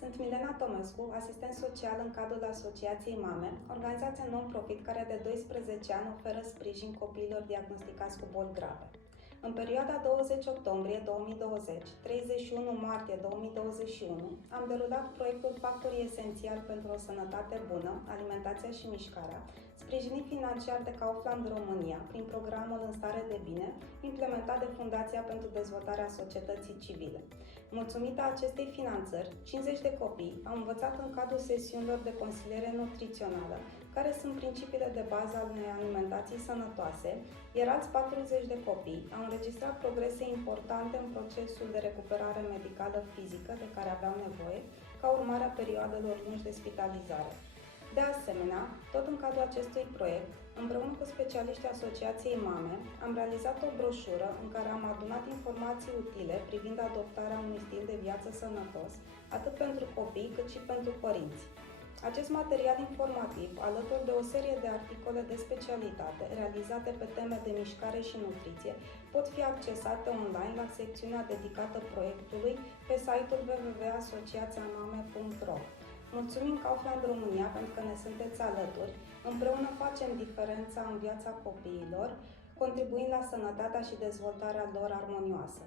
Sunt Milena Tomescu, asistent social în cadrul Asociației Mame, organizație non-profit care de 12 ani oferă sprijin copiilor diagnosticați cu boli grave. În perioada 20 octombrie 2020, 31 martie 2021, am derulat proiectul Factorii Esențiali pentru o sănătate bună, alimentația și mișcarea, sprijinit financiar de Kaufland România, prin programul În stare de bine, implementat de Fundația pentru Dezvoltarea Societății Civile. Mulțumită acestei finanțări, 50 de copii au învățat în cadrul sesiunilor de consiliere nutrițională, care sunt principiile de bază ale unei alimentații sănătoase, iar alți 40 de copii au înregistrat progrese importante în procesul de recuperare medicală fizică de care aveau nevoie, ca urmare a perioadelor lungi de spitalizare. De asemenea, tot în cadrul acestui proiect, împreună cu specialiștii Asociației Mame, am realizat o broșură în care am adunat informații utile privind adoptarea unui stil de viață sănătos, atât pentru copii cât și pentru părinți. Acest material informativ, alături de o serie de articole de specialitate realizate pe teme de mișcare și nutriție, pot fi accesate online la secțiunea dedicată proiectului pe site-ul www.asociațiamame.ro. Mulțumim Kaufland România pentru că ne sunteți alături, împreună facem diferența în viața copiilor, contribuind la sănătatea și dezvoltarea lor armonioasă.